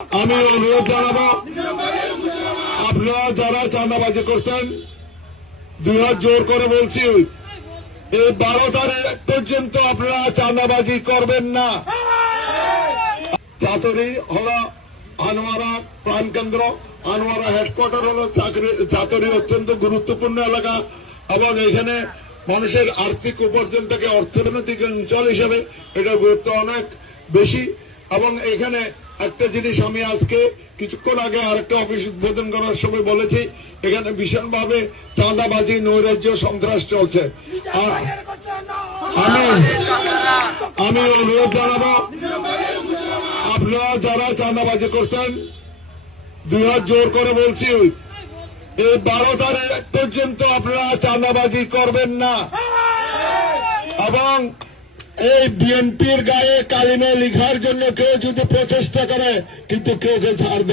আমি অনুরোধ জানাবো আপনারা যারা চাঁদাবাজি করছেন 2 হাত জোর করে বলছি, এই 12 তারিখ পর্যন্ত আপনারা চাঁদাবাজি করবেন না। চাতুরি হলো আনোয়ারা প্রাণকেন্দ্র, আনোয়ারা হেডকোয়ার্টার হলো চাতুরি অত্যন্ত গুরুত্বপূর্ণ এলাকা এবং এখানে মানুষের আর্থিক উপার্জন থেকে অর্থনৈতিক অঞ্চল হিসেবে এটা গুরুত্ব অনেক বেশি। এবং এখানে একটা জিনিস আমি আজকে কিছুক্ষণ আগে আরেকটা অফিস উদ্বোধন করার সময় বলেছি, এখানে ভীষণভাবে চাঁদাবাজি নৈরাজ্য সন্ত্রাস চলছে। আমি অনুরোধ জানাবো আপনারা যারা চাঁদাবাজি করছেন 2 হাত জোর করে বলছি, এই 12 তারিখ পর্যন্ত আপনারা চাঁদাবাজি করবেন না। এবং এই বিএনপির গায়ে কালিমা লিখার জন্য কেউ যদি প্রচেষ্টা করে কিন্তু কেউ ছাড় দেবে